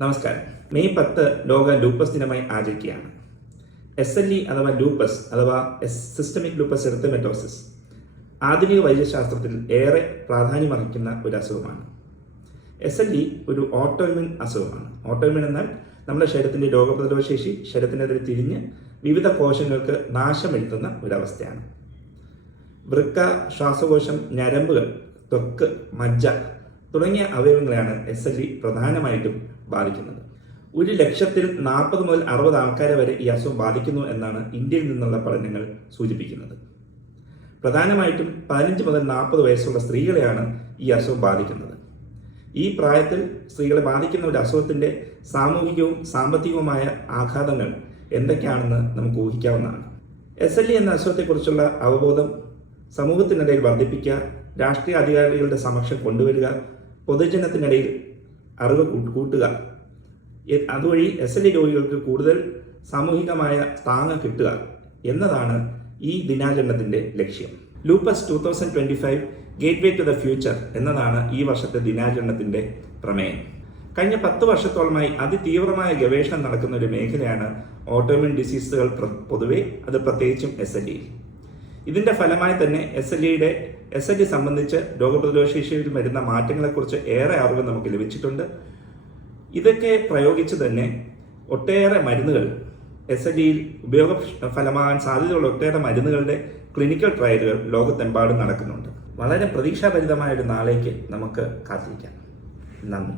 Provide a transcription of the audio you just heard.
നമസ്കാരം. മെയ് 10 ലോക ലൂപ്പസ് ദിനമായി ആചരിക്കുകയാണ്. SLE അഥവാ ലൂപ്പസ് അഥവാ സിസ്റ്റമിക് ലൂപ്പസ് എറിത്തമെറ്റോസിസ് ആധുനിക വൈദ്യശാസ്ത്രത്തിൽ ഏറെ പ്രാധാന്യമർഹിക്കുന്ന ഒരു അസുഖമാണ്. SLE ഒരു ഓട്ടോഇമ്യൂൺ അസുഖമാണ്. ഓട്ടോഇമ്യൂൺ എന്നാൽ നമ്മുടെ ശരീരത്തിൻ്റെ രോഗപ്രതിരോധ ശേഷി ശരീരത്തിനെതിരെ തിരിഞ്ഞ് വിവിധ കോശങ്ങൾക്ക് നാശം വരുത്തുന്ന ഒരവസ്ഥയാണ്. വൃക്ക, ശ്വാസകോശം, ഞരമ്പുകൾ, ത്വക്ക്, മജ്ജ തുടങ്ങിയ അവയവങ്ങളെയാണ് SLE പ്രധാനമായിട്ടും ബാധിക്കുന്നത്. 1,00,040 മുതൽ 60 ആൾക്കാരെ വരെ ഈ അസുഖം ബാധിക്കുന്നു എന്നാണ് ഇന്ത്യയിൽ നിന്നുള്ള പഠനങ്ങൾ സൂചിപ്പിക്കുന്നത്. പ്രധാനമായിട്ടും 15 മുതൽ 40 വയസ്സുള്ള സ്ത്രീകളെയാണ് ഈ അസുഖം ബാധിക്കുന്നത്. ഈ പ്രായത്തിൽ സ്ത്രീകളെ ബാധിക്കുന്ന ഒരു അസുഖത്തിൻ്റെ സാമൂഹികവും സാമ്പത്തികവുമായ ആഘാതങ്ങൾ എന്തൊക്കെയാണെന്ന് നമുക്ക് ഊഹിക്കാവുന്നതാണ്. SLE എന്ന അസുഖത്തെക്കുറിച്ചുള്ള അവബോധം സമൂഹത്തിനിടയിൽ വർദ്ധിപ്പിക്കുക, രാഷ്ട്രീയ അധികാരികളുടെ സമക്ഷം കൊണ്ടുവരിക, പൊതുജനത്തിനിടയിൽ അറിവ് കൂട്ടുക, അതുവഴി SLE രോഗികൾക്ക് കൂടുതൽ സാമൂഹികമായ താങ്ങ് കിട്ടുക എന്നതാണ് ഈ ദിനാചരണത്തിൻ്റെ ലക്ഷ്യം. Lupus 2025 gateway to the future എന്നതാണ് ഈ വർഷത്തെ ദിനാചരണത്തിൻ്റെ പ്രമേയം. കഴിഞ്ഞ 10 വർഷത്തോളമായി അതിതീവ്രമായ ഗവേഷണം നടക്കുന്ന ഒരു മേഖലയാണ് ഓട്ടോഇമ്യൂൺ ഡിസീസുകൾ പൊതുവെ, അത് പ്രത്യേകിച്ചും SLE. ഇതിൻ്റെ ഫലമായി തന്നെ SLE സംബന്ധിച്ച് രോഗപ്രതിരോധ ശേഷിയിൽ വരുന്ന മാറ്റങ്ങളെക്കുറിച്ച് ഏറെ അറിവ് നമുക്ക് ലഭിച്ചിട്ടുണ്ട്. ഇതൊക്കെ പ്രയോഗിച്ച് തന്നെ ഒട്ടേറെ മരുന്നുകൾ, SLEയിൽ ഉപയോഗഫലമാകാൻ സാധ്യതയുള്ള ഒട്ടേറെ മരുന്നുകളുടെ ക്ലിനിക്കൽ ട്രയലുകൾ ലോകത്തെമ്പാടും നടക്കുന്നുണ്ട്. വളരെ പ്രതീക്ഷാഭരിതമായ ഒരു നാളേക്ക് നമുക്ക് കാത്തിരിക്കാം. നന്ദി.